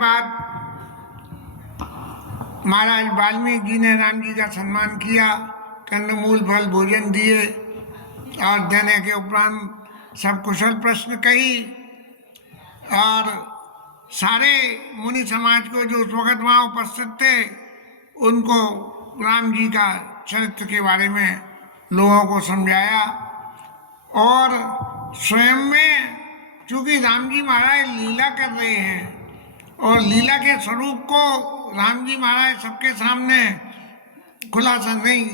बाद महाराज वाल्मीकि जी ने राम जी का सम्मान किया, कंदमूल फल भोजन दिए और देने के उपरांत सब कुशल प्रश्न कही और सारे मुनि समाज को जो उस वक्त वहाँ उपस्थित थे उनको राम जी का चरित्र के बारे में लोगों को समझाया। और स्वयं में चूंकि राम जी महाराज लीला कर रहे हैं और लीला के स्वरूप को राम जी महाराज सबके सामने खुलासा नहीं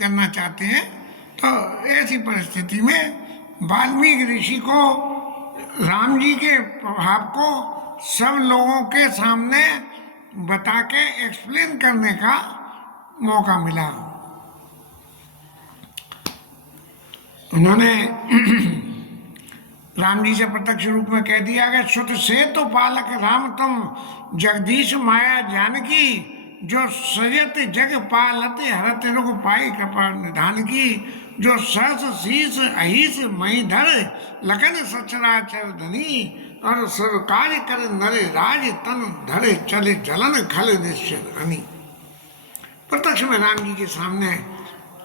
करना चाहते हैं, तो ऐसी परिस्थिति में वाल्मीकि ऋषि को राम जी के प्रभाव को सब लोगों के सामने बता के एक्सप्लेन करने का मौका मिला। उन्होंने राम जी से प्रत्यक्ष रूप में कह दिया कि सुत से तो पालक राम तुम जगदीश माया जानकी, जो सजत जग पालत हरत रुग पाई कृपा निधान की, जो सहस शीस अहिस मई धर लखन सचराचर धनी, और सरकार कर नरे राज तन धरे चले जलन खल निश्चल हनी। प्रत्यक्ष में राम जी के सामने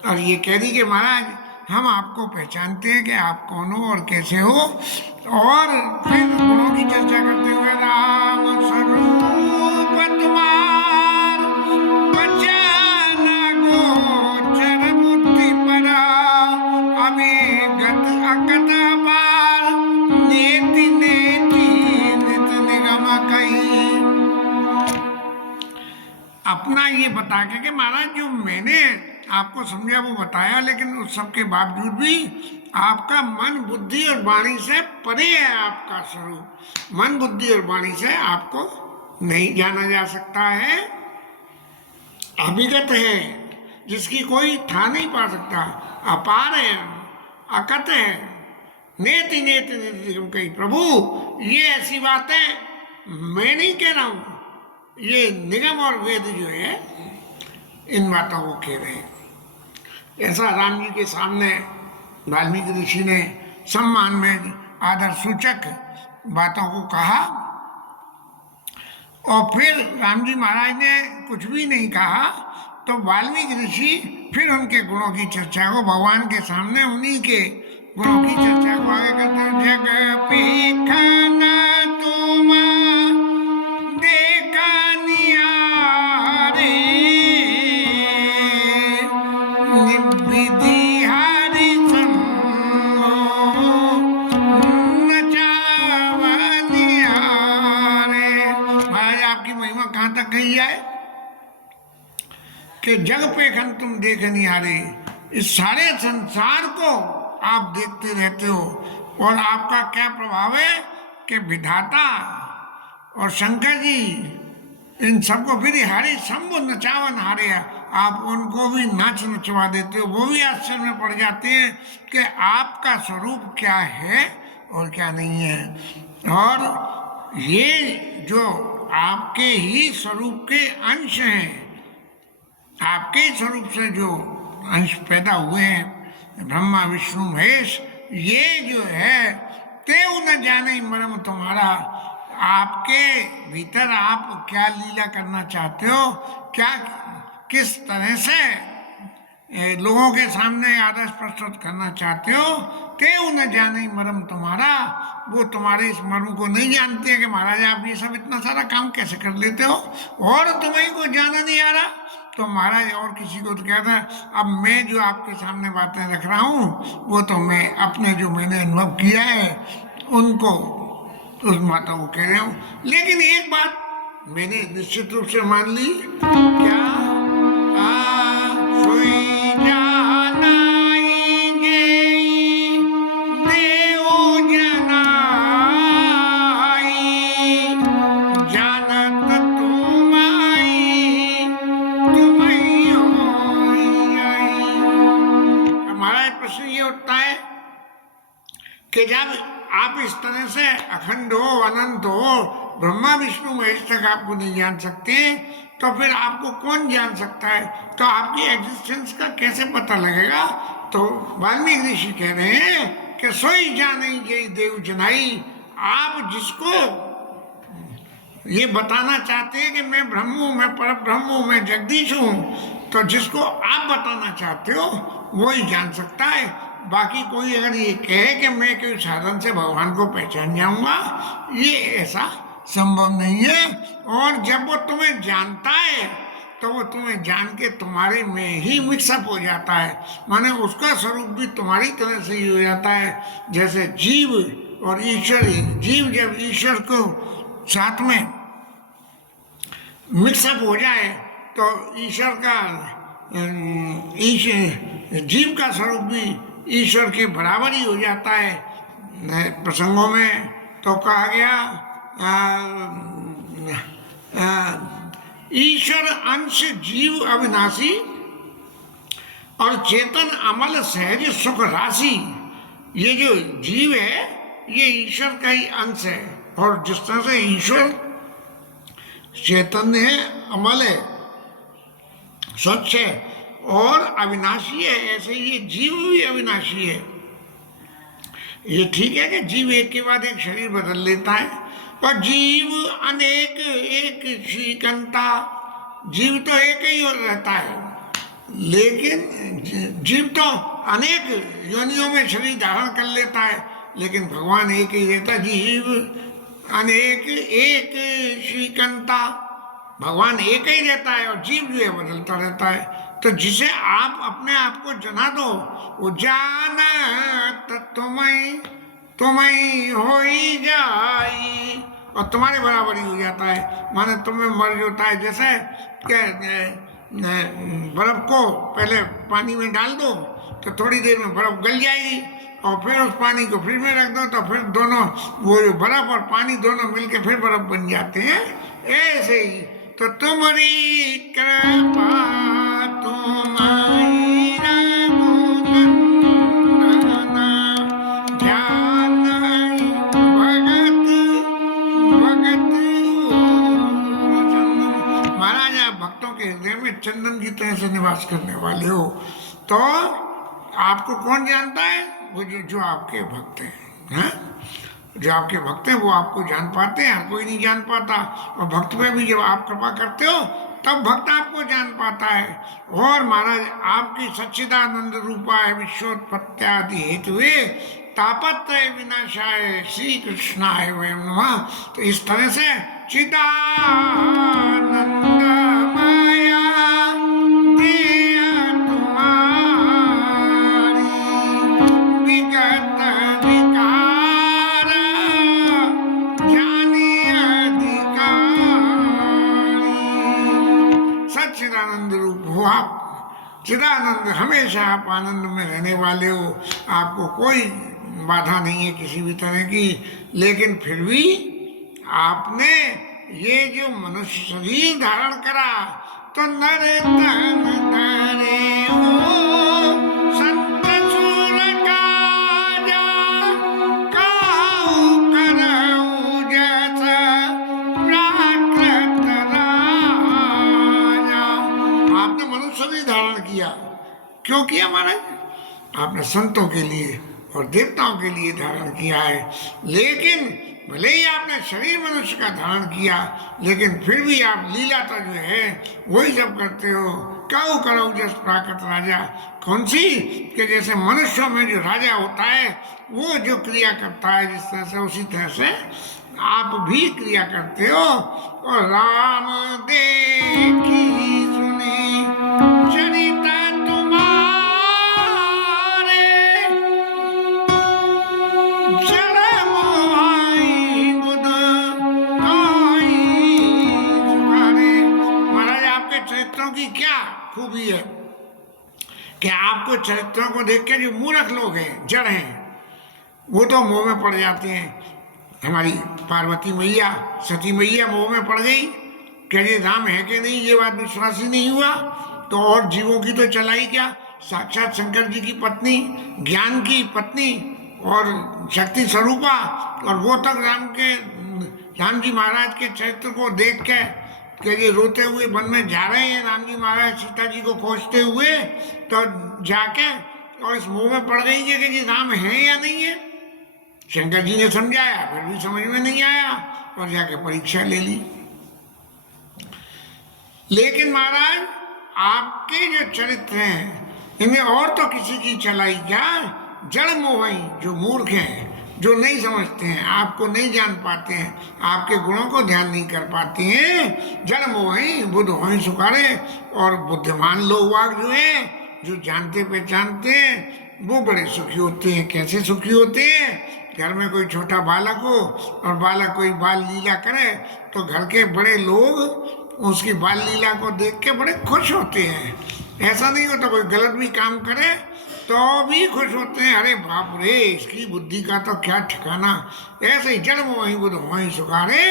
और ये कह दी कि महाराज हम आपको पहचानते हैं कि आप कौन हो और कैसे हो। और फिर गुणों की चर्चा करते हुए राम स्वरूप तुम्हार बचन गोचर बुद्धि परा, अभिगत अकत पार नेति नेति नित निगम कही। अपना ये बता के कि महाराज जो मैंने आपको समझा वो बताया, लेकिन उस सब के बावजूद भी आपका मन बुद्धि और वाणी से परे है। आपका स्वरूप मन बुद्धि और वाणी से आपको नहीं जाना जा सकता है। अभिगत है जिसकी कोई ठा नहीं पा सकता, अपार है, अकत है, नेति नेति नेति कही। प्रभु ये ऐसी बातें मैं नहीं कह रहा हूं, ये निगम और वेद जो है इन बातों को कह रहे हैं। ऐसा राम जी के सामने वाल्मीकि ऋषि ने सम्मान में आदर सूचक बातों को कहा। और फिर राम जी महाराज ने कुछ भी नहीं कहा तो वाल्मीकि ऋषि फिर उनके गुणों की चर्चा को भगवान के सामने उन्हीं के गुणों की चर्चा को आगे करते हैं। जग पेखन तुम देखा निहारे, निविधि हरि संगो नचावा निहारे। महाराज आपकी महिमा कहाँ तक गई है कि जग पेखन तुम देख निहारे, इस सारे संसार को आप देखते रहते हो। और आपका क्या प्रभाव है कि विधाता और शंकर जी इन सबको फिर हरे शंभु नचावन हारे, आप उनको भी नाच नचवा देते हो। वो भी आश्चर्य में पड़ जाते हैं कि आपका स्वरूप क्या है और क्या नहीं है। और ये जो आपके ही स्वरूप के अंश हैं, आपके ही स्वरूप से जो अंश पैदा हुए हैं, ब्रह्मा विष्णु महेश, ये जो है तेऊ न जाने मर्म तुम्हारा। आपके भीतर आप क्या लीला करना चाहते हो, क्या किस तरह से लोगों के सामने आदर्श प्रस्तुत करना चाहते हो, तेऊ न जाने मर्म तुम्हारा। वो तुम्हारे इस मर्म को नहीं जानते हैं कि महाराज आप ये सब इतना सारा काम कैसे कर लेते हो और तुम्हें को जाना नहीं आ रहा। तो महाराज और किसी को तो कहता है, अब मैं जो आपके सामने बातें रख रहा हूँ वो तो मैं अपने जो मैंने अनुभव किया है उनको उस बातों को कह रहा हूँ। लेकिन एक बात मैंने निश्चित रूप से मान ली, क्या कि जब आप इस तरह से अखंड हो, अनंत हो, ब्रह्मा विष्णु महेश तक आपको नहीं जान सकते, तो फिर आपको कौन जान सकता है? तो आपकी एग्जिस्टेंस का कैसे पता लगेगा? तो वाल्मीकि ऋषि कह रहे हैं कि सोई जाने जय देव जनाई। आप जिसको ये बताना चाहते हैं कि मैं ब्रह्म हूँ, मैं पर ब्रह्म हूँ, मैं जगदीश हूँ। तो जिसको आप बताना चाहते हो वो ही जान सकता है। बाकी कोई अगर ये कहे कि मैं कोई साधन से भगवान को पहचान जाऊंगा, ये ऐसा संभव नहीं है। और जब वो तुम्हें जानता है तो वो तुम्हें जान के तुम्हारे में ही मिक्सअप हो जाता है, माने उसका स्वरूप भी तुम्हारी तरह से ही हो जाता है। जैसे जीव और ईश्वर ही, जीव जब ईश्वर को साथ में मिक्सअप हो जाए तो ईश्वर का जीव का स्वरूप भी ईश्वर के बराबर ही हो जाता है। प्रसंगों में तो कहा गया ईश्वर अंश जीव अविनाशी और चेतन अमल सहज सुख राशि। ये जो जीव है ये ईश्वर का ही अंश है, और जिस तरह से ईश्वर चैतन्य है, अमल है, स्वच्छ है और अविनाशी है, ऐसे ये जीव भी अविनाशी है। ये ठीक है कि जीव एक के बाद एक शरीर बदल लेता है, पर जीव अनेक एक श्रीकंता, जीव तो एक ही और रहता है, लेकिन जीव तो अनेक योनियों में शरीर धारण कर लेता है, लेकिन भगवान एक ही रहता। जीव अनेक एक श्रीकंता, भगवान एक ही रहता है और जीव जो है बदलता रहता है। तो जिसे आप अपने आप को जना दो, वो जानत तुम्हें हो ही जाई, और तुम्हारे बराबर ही हो जाता है, माने तुम्हें मर्ज होता है। जैसे बर्फ को पहले पानी में डाल दो तो थोड़ी देर में बर्फ गल जाएगी, और फिर उस पानी को फ्रिज में रख दो तो फिर दोनों, वो बर्फ और पानी दोनों मिलके फिर बर्फ बन जाते हैं। ऐसे ही तो तुम्हारी कृपा तुम्हारी महाराज, आप भक्तों के हृदय में चंदन की तरह से निवास करने वाले हो, तो आपको कौन जानता है? वो जो आपके भक्त हैं, जो आपके भक्त हैं वो आपको जान पाते हैं, कोई नहीं जान पाता। और भक्त में भी जब आप कृपा करते हो तब भक्त आपको जान पाता है। और महाराज, आपकी सच्चिदानंद रूपाय विश्वोत्पत्त्यादि हेतुवे तापत्रय विनाशाय श्री कृष्णाय वयं नमः। तो इस तरह से चिदानंद माया चिदानंद रूप हो आप, चिदानंद, हमेशा आप आनंद में रहने वाले हो, आपको कोई बाधा नहीं है किसी भी तरह की। लेकिन फिर भी आपने ये जो मनुष्य शरीर धारण करा तो नर तन धरे हो संत सुर काजा, काहू करऊ जैसा प्राकृत राजा। आपने मनुष्य शरीर धारण किया, क्यों किया महाराज? आपने संतों के लिए और देवताओं के लिए धारण किया है। लेकिन भले ही आपने शरीर मनुष्य का धारण किया, लेकिन फिर भी आप लीलाता जो है वही सब करते हो। काऊ करो जस प्राकृत राजा, कौन सी? कि जैसे मनुष्यों में जो राजा होता है वो जो क्रिया करता है जिस तरह से, उसी तरह से आप भी क्रिया करते हो। और राम देखी सुनी चरिता की क्या खूबी है कि आपको चरित्रों को देख के जो मूर्ख लोग हैं, जड़ हैं, वो तो मोह में पड़ जाते हैं। हमारी पार्वती मैया, सती मैया मोह में पड़ गई कि ये राम है कि नहीं, ये बात विश्वास ही नहीं हुआ, तो और जीवों की तो चलाई क्या। साक्षात शंकर जी की पत्नी, ज्ञान की पत्नी और शक्ति स्वरूपा, और वो तक राम जी महाराज के चरित्र को देख के कि ये रोते हुए वन में जा रहे हैं, राम जी महाराज सीता जी को खोजते हुए, तो जाके और इस मोह में पड़ गई कि ये राम है या नहीं है। शंकर जी ने समझाया, फिर भी समझ में नहीं आया और जाके परीक्षा ले ली। लेकिन महाराज आपके जो चरित्र हैं इनमें और तो किसी की चलाई क्या, जड़ मोही जो मूर्ख हैं, जो नहीं समझते हैं, आपको नहीं जान पाते हैं, आपके गुणों को ध्यान नहीं कर पाते हैं, जड़ मोही बुद्ध होई सुखारे। और बुद्धिमान लोग वाग जो हैं, जो जानते पहचानते हैं, वो बड़े सुखी होते हैं। कैसे सुखी होते हैं? घर में कोई छोटा बालक हो और बालक कोई बाल लीला करे तो घर के बड़े लोग उसकी बाल लीला को देख के बड़े खुश होते हैं। ऐसा नहीं होता कोई गलत भी काम करे तो भी खुश होते हैं, अरे बाप रे इसकी बुद्धि का तो क्या ठिकाना। ऐसे ही जड़ मोही बुद्ध होई सुखारे।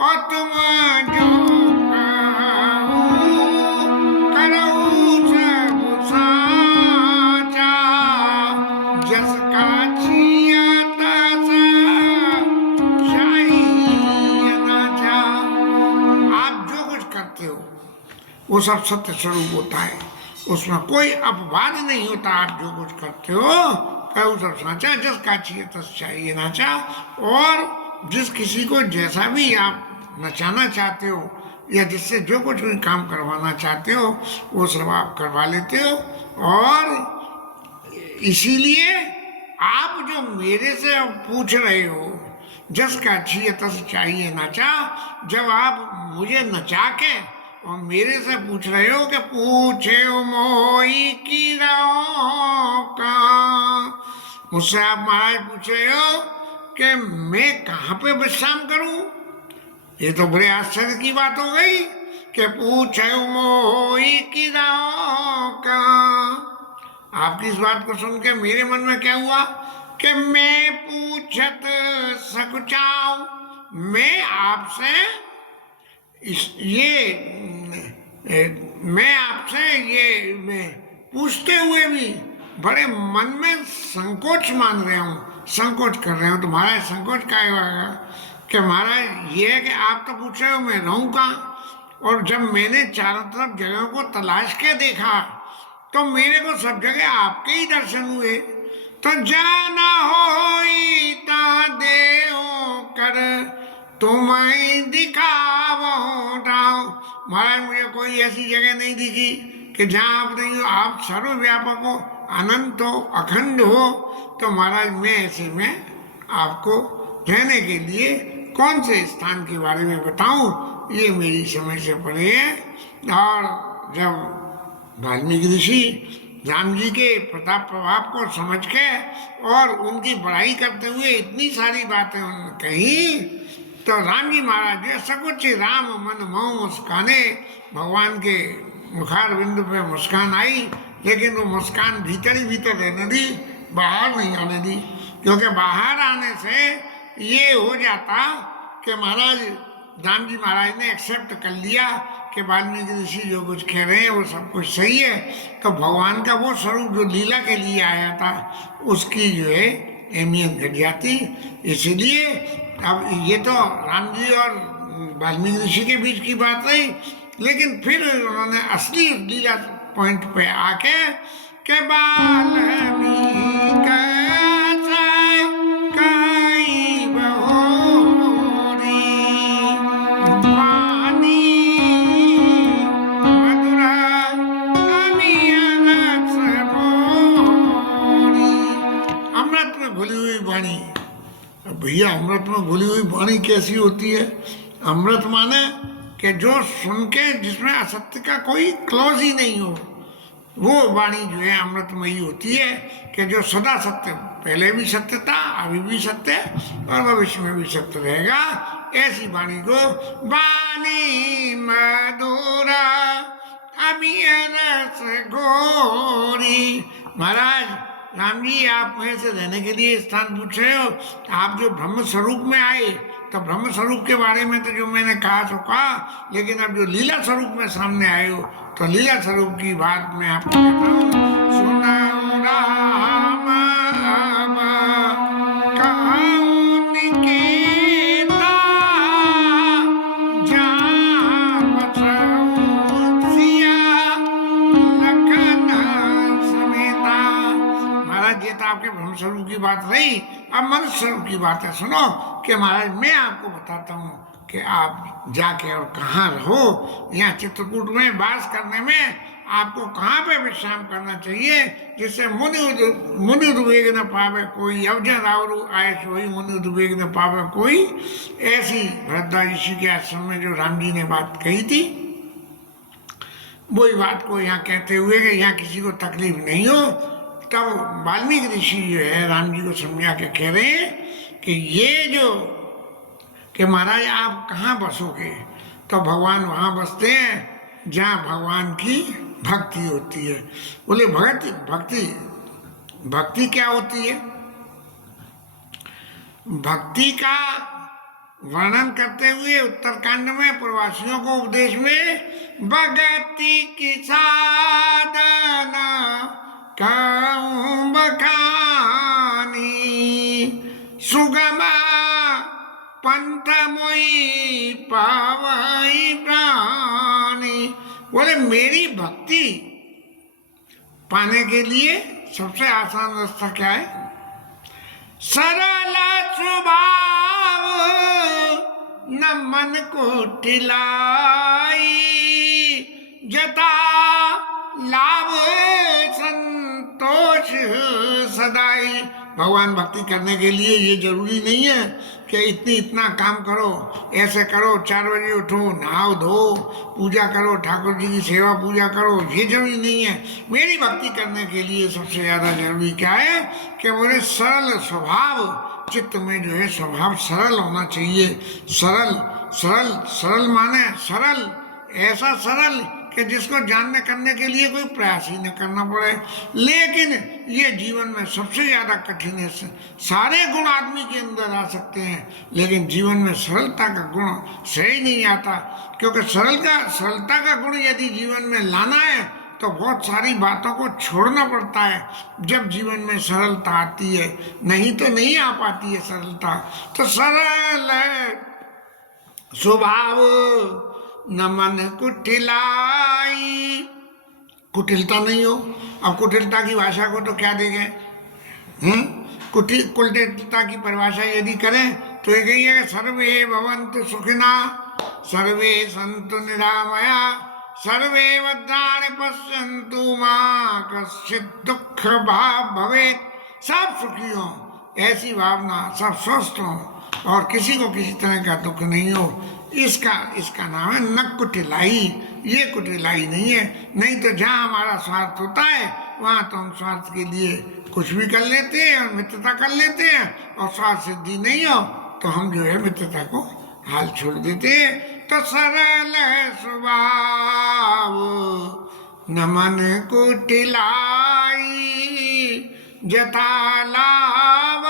और तुम जो करो सब साचा, जस का छिया तस चाहिए ना जा। आप जो कुछ करते हो वो सब सत्य स्वरूप होता है, उसमें कोई अपवाद नहीं होता। आप जो कुछ करते हो कहू सब साचा, जस का चाहिए तस चाहिए नाचा। और जिस किसी को जैसा भी आप नचाना चाहते हो या जिससे जो कुछ भी काम करवाना चाहते हो वो सब आप करवा लेते हो। और इसीलिए आप जो मेरे से पूछ रहे हो जस का चाहिए तस चाहिए नाचा, जब आप मुझे नचा के और मेरे से पूछ रहे हो कि पूछे मोई की का, मुझसे आप महाराज पूछ रहे हो कि मैं कहाँ पे विश्राम करूं। ये तो बड़े आश्चर्य की बात हो गई कि पूछे मोई की का। आपकी इस बात को सुन के मेरे मन में क्या हुआ कि मैं पूछत सकुचाऊ, मैं आपसे मैं आपसे ये पूछते हुए भी बड़े मन में संकोच मान रहे हूँ, संकोच कर रहे हूँ। तो महाराज संकोच क्या होगा कि महाराज ये है कि आप तो पूछ रहे हो मैं रहूँ कहाँ, और जब मैंने चारों तरफ जगहों को तलाश के देखा तो मेरे को सब जगह आपके ही दर्शन हुए। तो जाना होई ता देओ कर तुम्हें दिखावो डाओ। महाराज मुझे कोई ऐसी जगह नहीं दिखी कि जहाँ आप नहीं हो, आप सर्वव्यापक हो, अनंत हो, अखंड हो। तो महाराज मैं ऐसे में आपको रहने के लिए कौन से स्थान के बारे में बताऊं, ये मेरी समझ से परे है। और जब वाल्मीकि ऋषि राम जी के प्रताप प्रभाव को समझ के और उनकी बड़ाई करते हुए इतनी सारी बातें उन्होंने कही, तो राम जी महाराज जो सकुच राम मन मोह मुस्काने, भगवान के मुखार बिंदु पे मुस्कान आई, लेकिन वो मुस्कान भीतर ही भीतर रहने दी, बाहर नहीं आने दी। क्योंकि बाहर आने से ये हो जाता कि महाराज राम जी महाराज ने एक्सेप्ट कर लिया कि वाल्मीकि ऋषि जो कुछ कह रहे हैं वो सब कुछ सही है, तो भगवान का वो स्वरूप जो लीला के लिए आया था उसकी जो है अहमियत घट जाती। इसीलिए अब ये तो राम जी और वाल्मीकि ऋषि के बीच की बात रही, लेकिन फिर उन्होंने असली लीला पॉइंट पे आके के अमृत में घुली हुई वाणी। भैया अमृत में घुली हुई वाणी कैसी होती है? अमृत माने कि जो सुन के जिसमें असत्य का कोई क्लॉज ही नहीं हो, वो वाणी जो है अमृतमयी होती है कि जो सदा सत्य, पहले भी सत्य था, अभी भी सत्य और भविष्य में भी सत्य रहेगा। ऐसी वाणी को वाणी मधुरा अभी रस घोरी। महाराज राम जी आप में से रहने के लिए स्थान पूछ रहे हो, आप जो ब्रह्म स्वरूप में आए तो ब्रह्म स्वरूप के बारे में तो जो मैंने कहा सो कहा, लेकिन अब जो लीला स्वरूप में सामने आए हो तो लीला स्वरूप की बात मैं आपको कहता हूँ। सुनाओ राम आपके ब्रह्म स्वरूप की बात रही, अब मनुष्य स्वरूप की बात है। सुनो कि महाराज मैं आपको बताता हूँ कि आप जाके और कहाँ रहो, यहाँ चित्रकूट में वास करने में आपको कहाँ पे विश्राम करना चाहिए, जिससे मुनि उद्वेग न पावे कोई, अवजन रावरु आए सोई मुनि उद्वेग न पावे कोई। ऐसी भरद्वाज ऋषि के आश्रम में जो राम जी ने बात कही थी, वही बात को यहाँ कहते हुए कि यहाँ किसी को तकलीफ नहीं हो। तब वाल्मीकि ऋषि जो है राम जी को समझा के कह रहे हैं कि ये जो कि महाराज आप कहाँ बसोगे, तो भगवान वहाँ बसते हैं जहाँ भगवान की भक्ति होती है। बोले भक्ति क्या होती है? भक्ति का वर्णन करते हुए उत्तरकांड में प्रवासियों को उपदेश में भक्ति की साधना कहूं बखानी, सुगमा पंथ मोई पावई प्राणी। बोले मेरी भक्ति पाने के लिए सबसे आसान रास्ता क्या है? सरल स्वभाव न मन को टिलाई, जता लाभ संतोष सदाई। भगवान भक्ति करने के लिए ये जरूरी नहीं है कि इतना काम करो, ऐसे करो, 4 बजे उठो, नहाओ धो, पूजा करो, ठाकुर जी की सेवा पूजा करो, ये जरूरी नहीं है। मेरी भक्ति करने के लिए सबसे ज़्यादा जरूरी क्या है कि बोले सरल स्वभाव, चित्त में जो है स्वभाव सरल होना चाहिए। सरल माने सरल, ऐसा सरल कि जिसको जानने करने के लिए कोई प्रयास ही न करना पड़े। लेकिन ये जीवन में सबसे ज़्यादा कठिन है। सारे गुण आदमी के अंदर आ सकते हैं, लेकिन जीवन में सरलता का गुण सही नहीं आता, क्योंकि सरलता का गुण यदि जीवन में लाना है तो बहुत सारी बातों को छोड़ना पड़ता है जब जीवन में सरलता आती है, नहीं तो नहीं आ पाती है सरलता। तो सरल स्वभाव न मन कुटिलाई, कुटिलता नहीं हो। अब कुटिलता की भाषा को तो क्या देंगे? कुटिलता की परिभाषा यदि करें तो ये कहिए कि सर्वे भवन्तु सुखिना, सर्वे सन्तु निरामया, सर्वे भद्राणि पश्यन्तु मा कश्चित् दुःख भाग् भवेत्। सब सुखी हो, ऐसी भावना, सब स्वस्थ हो और किसी को किसी तरह का दुख नहीं हो, इसका नाम है न कुटिलाई। ये कुटिलाई नहीं है। नहीं तो जहाँ हमारा स्वार्थ होता है वहाँ तो हम स्वार्थ के लिए कुछ भी कर लेते हैं और मित्रता कर लेते हैं, और स्वार्थ सिद्धि नहीं हो तो हम जो है मित्रता को हाल छोड़ देते हैं। तो सरल स्वभाव न मन कुटिलाई, जथा लाभ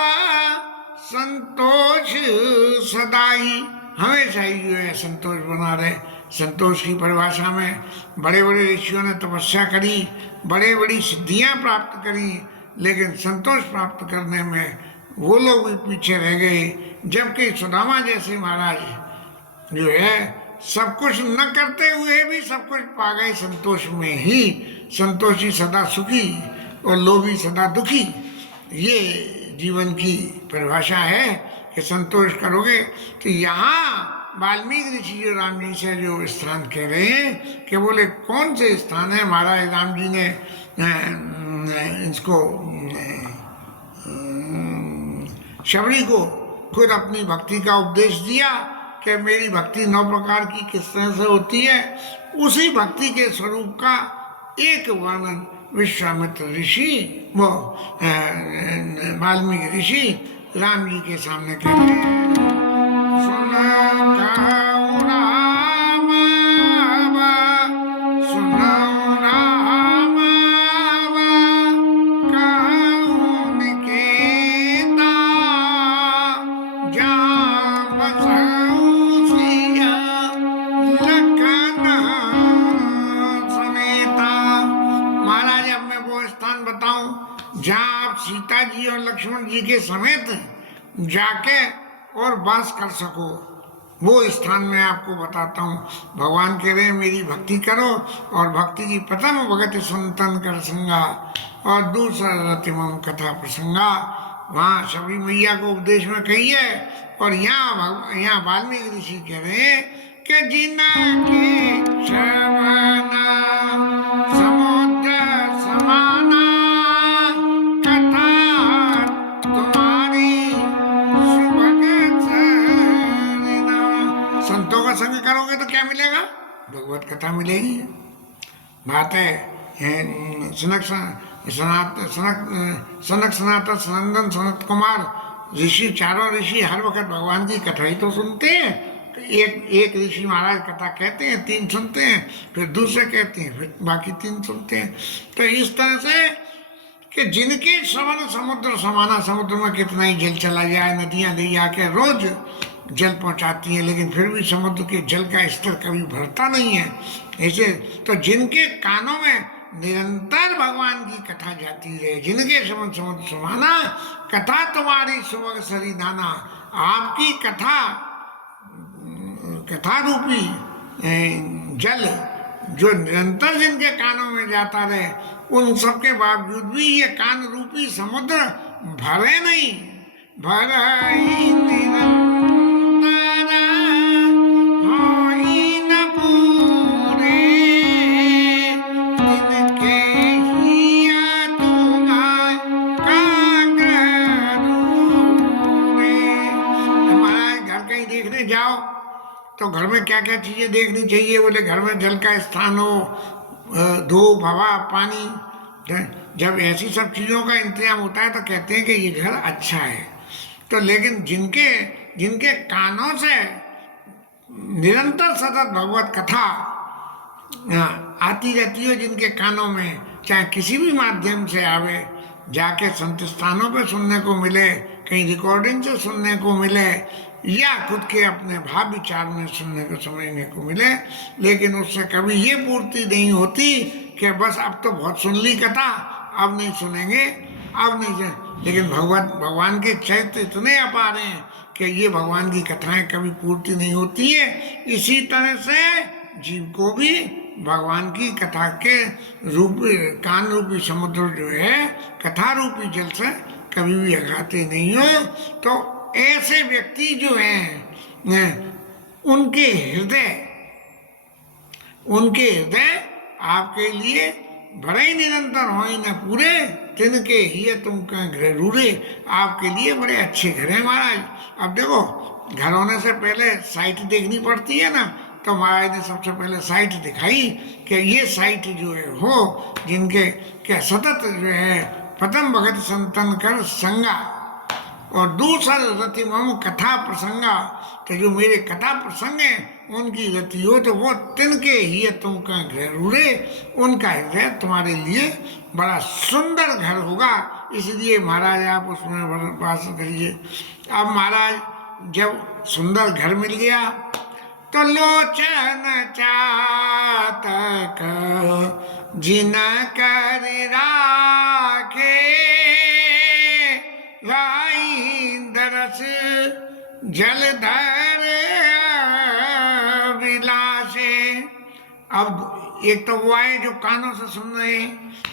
संतोष सदाई। हमेशा ही जो है संतोष बना रहे। संतोष की परिभाषा में बड़े बड़े ऋषियों ने तपस्या करी, बड़े बड़ी सिद्धियां प्राप्त करी, लेकिन संतोष प्राप्त करने में वो लोग भी पीछे रह गए। जबकि सुदामा जैसे महाराज जो है सब कुछ न करते हुए भी सब कुछ पा गए संतोष में ही। संतोषी सदा सुखी और लोभी सदा दुखी, ये जीवन की परिभाषा है कि संतोष करोगे। तो यहाँ वाल्मीकि ऋषि जो राम जी से जो स्थान कह रहे हैं कि बोले कौन से स्थान है? महाराज राम जी ने इसको शबरी को खुद अपनी भक्ति का उपदेश दिया कि मेरी भक्ति 9 प्रकार की किस तरह से होती है। उसी भक्ति के स्वरूप का एक वर्णन विश्वामित्र ऋषि वो वाल्मीकि ऋषि राम जी के सामने कहते हैं। सुन कहूँ राम कहूँ निकेता, जहाँ बसऊँ सिया लखन समेता। महाराज अब मैं वो स्थान बताऊं जहाँ आप सीता जी और लक्ष्मण जी के समेत जाके और वास कर सको, वो स्थान मैं आपको बताता हूँ। भगवान कह रहे हैं मेरी भक्ति करो, और भक्ति की प्रथम भगत संतन कर संगा। और दूसरा रतिमम कथा प्रसंगा, वहाँ शबरी मैया को उपदेश में कही है। और यहाँ वाल्मीकि ऋषि कह रहे हैं कि जिनके श्रवणा समुद्र समाना कथा तुम्हारी सुभग चरिना। संतों का संग करोगे तो क्या मिलेगा? भगवत कथा मिलेगी। बात है सनक सनातन सनंदन सनत कुमार ऋषि, चारों ऋषि हर वक्त भगवान की कथा ही तो सुनते हैं। तो एक ऋषि महाराज कथा कहते हैं, 3 सुनते हैं, फिर दूसरे कहते हैं, फिर बाकी 3 सुनते हैं। तो इस तरह से कि जिनके श्रवण समुद्र समाना, समुद्र में कितना ही जल चला जाए, नदियां दे आके रोज जल पहुंचाती हैं, लेकिन फिर भी समुद्र के जल का स्तर कभी भरता नहीं है। ऐसे तो जिनके कानों में निरंतर भगवान की कथा जाती रहे, जिनके समुद्र समाना कथा तुम्हारी सुबह सरी नाना, आपकी कथा रूपी जल जो निरंतर जिनके कानों में जाता रहे, उन सब के बावजूद भी ये कान रूपी समुद्र भरे नहीं। भरई निरंतर होई न पूरे, तिनके हिया तुम्हार कागरूरे। महाराज घर कहीं देखने जाओ तो घर में क्या क्या चीजें देखनी चाहिए? बोले घर में जल का स्थान हो, धूप, हवा, पानी। जब ऐसी सब चीजों का इंतजाम होता है तो कहते हैं कि ये घर अच्छा है। तो लेकिन जिनके कानों से निरंतर सतत भगवत कथा आती रहती है, जिनके कानों में चाहे किसी भी माध्यम से आवे, जाके संत स्थानों पे सुनने को मिले, कहीं रिकॉर्डिंग से सुनने को मिले, या खुद के अपने भाव विचार में सुनने को समझने को मिले, लेकिन उससे कभी ये पूर्ति नहीं होती कि बस अब तो बहुत सुन ली कथा, अब नहीं सुनेंगे, अब नहीं। लेकिन भगवान के चैत्य इतने अपार हैं कि ये भगवान की कथाएं कभी पूर्ति नहीं होती है। इसी तरह से जीव को भी भगवान की कथा के रूप कान रूपी समुद्र जो है, कथा रूपी जल से कभी भी अघाते नहीं हो। तो ऐसे व्यक्ति जो हैं उनके हृदय आपके लिए भरे निरंतर हो ही न पूरे, तिनके ही तुम घर रूरे। आपके लिए बड़े अच्छे घर हैं महाराज। अब देखो, घर होने से पहले साइट देखनी पड़ती है ना, तो महाराज ने सबसे पहले साइट दिखाई कि ये साइट जो है हो, जिनके क्या सतत जो है प्रथम भगत संतन कर संगा, और दूसरा रति मम कथा प्रसंगा, तो जो मेरे कथा प्रसंग है उनकी रति हो, तो वो तिनके ही तुम का घर उड़े, उनका हृदय तुम्हारे लिए बड़ा सुंदर घर होगा। इसलिए महाराज आप उसमें वास करिए। अब महाराज जब सुंदर घर मिल गया तो लोचन चातक जिन कर राखे, राई दरस जलधर विलासे। अब एक तो वो आए जो कानों से सुन रहे हैं,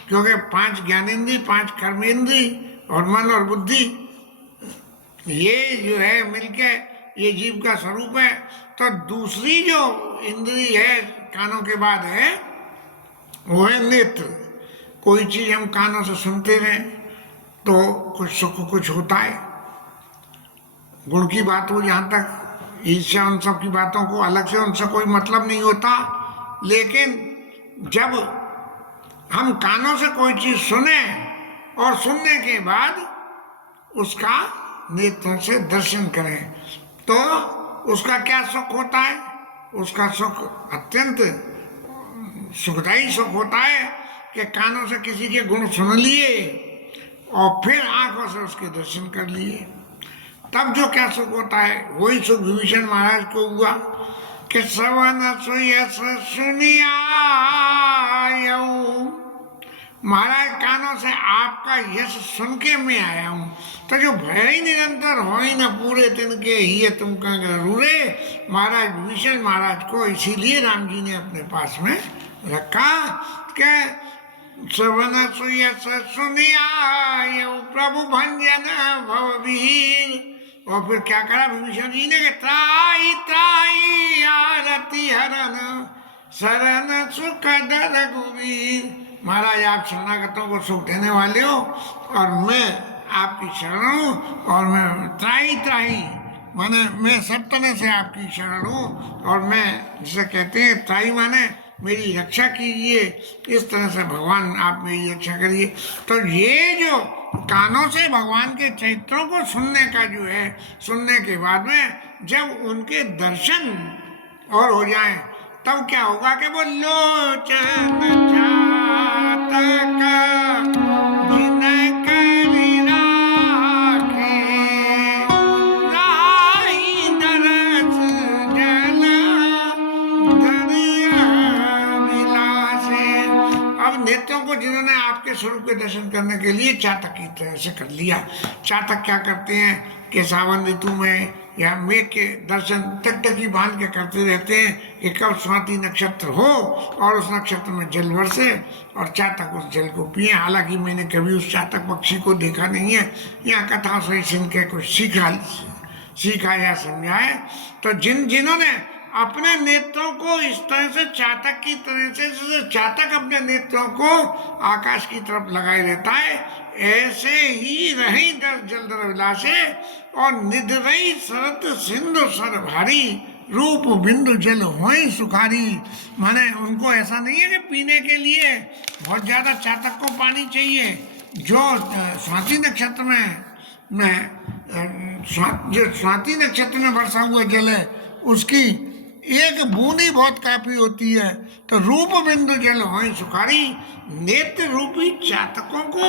क्योंकि 5 ज्ञानेंद्री, 5 कर्मेंद्री और मन और बुद्धि, ये जो है मिलके ये जीव का स्वरूप है। तो दूसरी जो इंद्री है कानों के बाद है वो है नेत्र। कोई चीज हम कानों से सुनते रहे तो कुछ सुख कुछ होता है, गुण की बात हो, जहाँ तक ईर्ष्या उन सब की बातों को अलग से उनसे कोई मतलब नहीं होता। लेकिन जब हम कानों से कोई चीज सुने और सुनने के बाद उसका नेत्रों से दर्शन करें तो उसका क्या सुख होता है? उसका सुख अत्यंत सुखदायी सुख होता है कि कानों से किसी के गुण सुन लिए और फिर आंखों से उसके दर्शन कर लिए, तब जो क्या सुख होता है वही सुख विभीषण महाराज को हुआ कि श्रवण सुयस सुनिया। महाराज कानों से आपका यश सुन के मैं आया हूँ। तो जो भय निरंतर हो ही न पूरे तिनके ही तुम रूरे, महाराज विभीषण महाराज को इसीलिए राम जी ने अपने पास में रखा कि श्रवण सुयस सुनिया प्रभु भंजन भववीर। और फिर क्या करा विभीषण जी ने कि त्राई त्राई आरती हरन शरण सुख दर रघुवीर। महाराज आप शरणागतों को सुख देने वाले हो और मैं आपकी शरण हूँ और मैं त्राही त्राही माने मैं सब तरह से आपकी शरण हूँ और मैं जिसे कहते हैं त्राही माने मेरी रक्षा कीजिए। इस तरह से भगवान आप मेरी रक्षा करिए। तो ये जो कानों से भगवान के चरित्रों को सुनने का जो है, सुनने के बाद में जब उनके दर्शन और हो जाए तब क्या होगा कि वो लोचन चातक जिन करि राखे राही दरस जल दरिया विलासे। अब नेत्रों को जिन्होंने आपके स्वरूप के दर्शन करने के लिए चातक की तरह से कर लिया। चातक क्या करते हैं कि सावन ऋतु में या मेघ के दर्शन टकटकी बांध के करते रहते हैं कि कब स्वाति नक्षत्र हो और उस नक्षत्र में जल बरसे और चातक उस जल को पिए। हालांकि मैंने कभी उस चातक पक्षी को देखा नहीं है, यहाँ कथा से सुन के कुछ सीखा या समझा है। तो जिन्होंने अपने नेत्रों को इस तरह से चातक की तरह से, जैसे चातक अपने नेत्रों को आकाश की तरफ लगाए रहता है, ऐसे ही रही दर जलधर विलासे और निधरई शरत सिंधु सर भारी रूप बिंदु जल होई सुखारी। माने उनको ऐसा नहीं है कि पीने के लिए बहुत ज्यादा चातक को पानी चाहिए। जो स्वाति नक्षत्र में जो स्वाति नक्षत्र में वर्षा हुआ जल है उसकी एक बूंदी बहुत काफी होती है। तो रूप बिंदु जल होई सुखारी, नेत्र रूपी चातकों को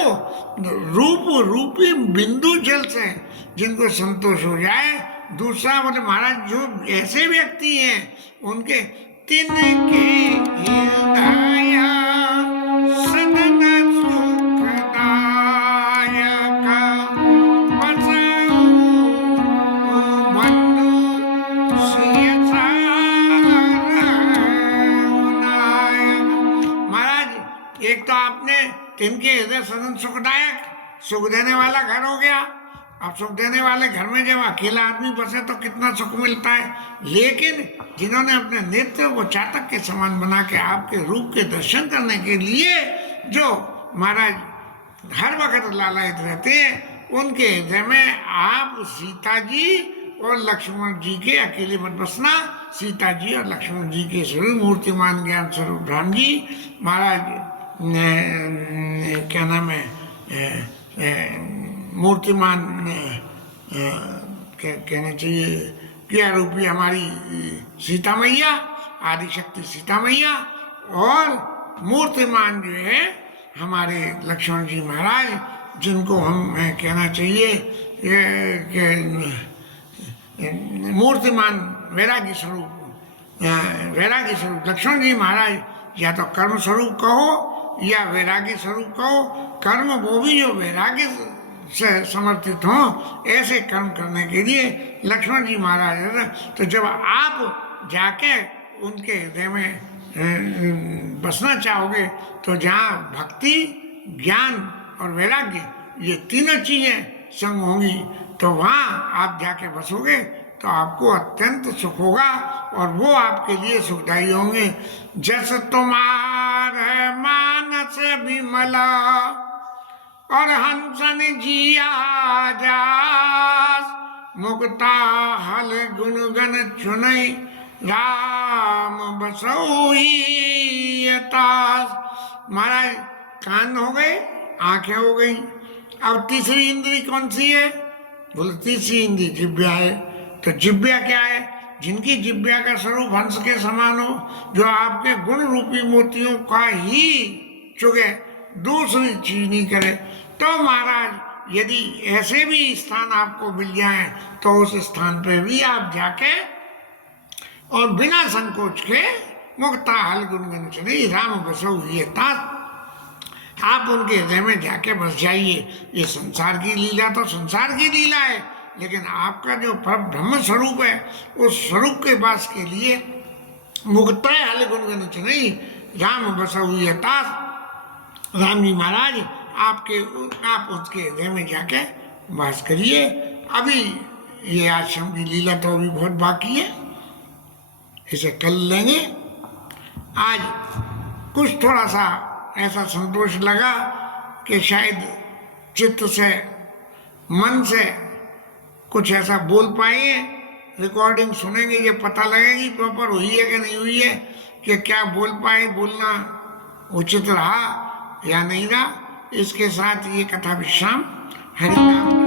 रूप रूपी बिंदु जल से जिनको संतोष हो जाए। दूसरा बोले महाराज जो ऐसे व्यक्ति हैं उनके तिनके हृदय सदन सुखदायक बसऊ बंधु महाराज एक तो आपने तिनके हृदय सदन सुखदायक, सुख देने वाला घर हो गया। अब सुख देने वाले घर में जब अकेला आदमी बसे तो कितना सुख मिलता है। लेकिन जिन्होंने अपने नेत्र को चातक के समान बना के आपके रूप के दर्शन करने के लिए जो महाराज हर वक्त लालायित रहते हैं, उनके हृदय में आप सीता जी और लक्ष्मण जी के अकेले मत बसना। सीता जी और लक्ष्मण जी के स्वरूप मूर्तिमान ज्ञान स्वरूप राम जी महाराज क्या नाम है मूर्तिमान कहना चाहिए क्रिया रूपी हमारी सीता मैया, आदिशक्ति सीता मैया, और मूर्तिमान जो है हमारे लक्ष्मण जी महाराज, जिनको हम कहना चाहिए मूर्तिमान वैरागी स्वरूप लक्ष्मण जी महाराज। या तो कर्म स्वरूप कहो या वैरागी स्वरूप कहो। कर्म वो भी जो वैरागी से समर्थित हों, ऐसे कर्म करने के लिए लक्ष्मण जी महाराज है। तो जब आप जाके उनके हृदय में बसना चाहोगे तो जहाँ भक्ति, ज्ञान और वैराग्य ये तीनों चीजें संग होंगी तो वहाँ आप जाके बसोगे तो आपको अत्यंत सुख होगा और वो आपके लिए सुखदायी होंगे। जस तुम्हारे मानस विमला और हंसन जिया जास मुक्ता हल गुणगन चुनई राम बसोई यतास। महाराज कान हो गए, आंखें हो गई, अब तीसरी इंद्री कौन सी है? बोले तीसरी इंद्री जिब्या है। तो जिब्या क्या है? जिनकी जिब्या का स्वरूप हंस के समान हो, जो आपके गुण रूपी मोतियों का ही चुगे, दूसरी चीज नहीं करे। तो महाराज यदि ऐसे भी स्थान आपको मिल जाए तो उस स्थान पे भी आप जाके और बिना संकोच के मुक्ता हल गुणगन चुनई राम बसो ये तात, आप उनके हृदय में जाके बस जाइए। ये संसार की लीला तो संसार की लीला है, लेकिन आपका जो पर ब्रह्म स्वरूप है उस स्वरूप के वास के लिए मुक्ता हल गुणगन चुनई राम बसो ये तात। राम जी महाराज आप उसके हृदय में जाके वास करिए। अभी ये आश्रम की लीला तो अभी बहुत बाकी है, इसे कल लेंगे। आज कुछ थोड़ा सा ऐसा संतोष लगा कि शायद चित्त से, मन से कुछ ऐसा बोल पाए। रिकॉर्डिंग सुनेंगे ये पता लगेगी प्रॉपर हुई है कि नहीं हुई है, कि क्या बोल पाए, बोलना उचित रहा या नहीं रहा। इसके साथ ये कथा विश्राम। हरि नाम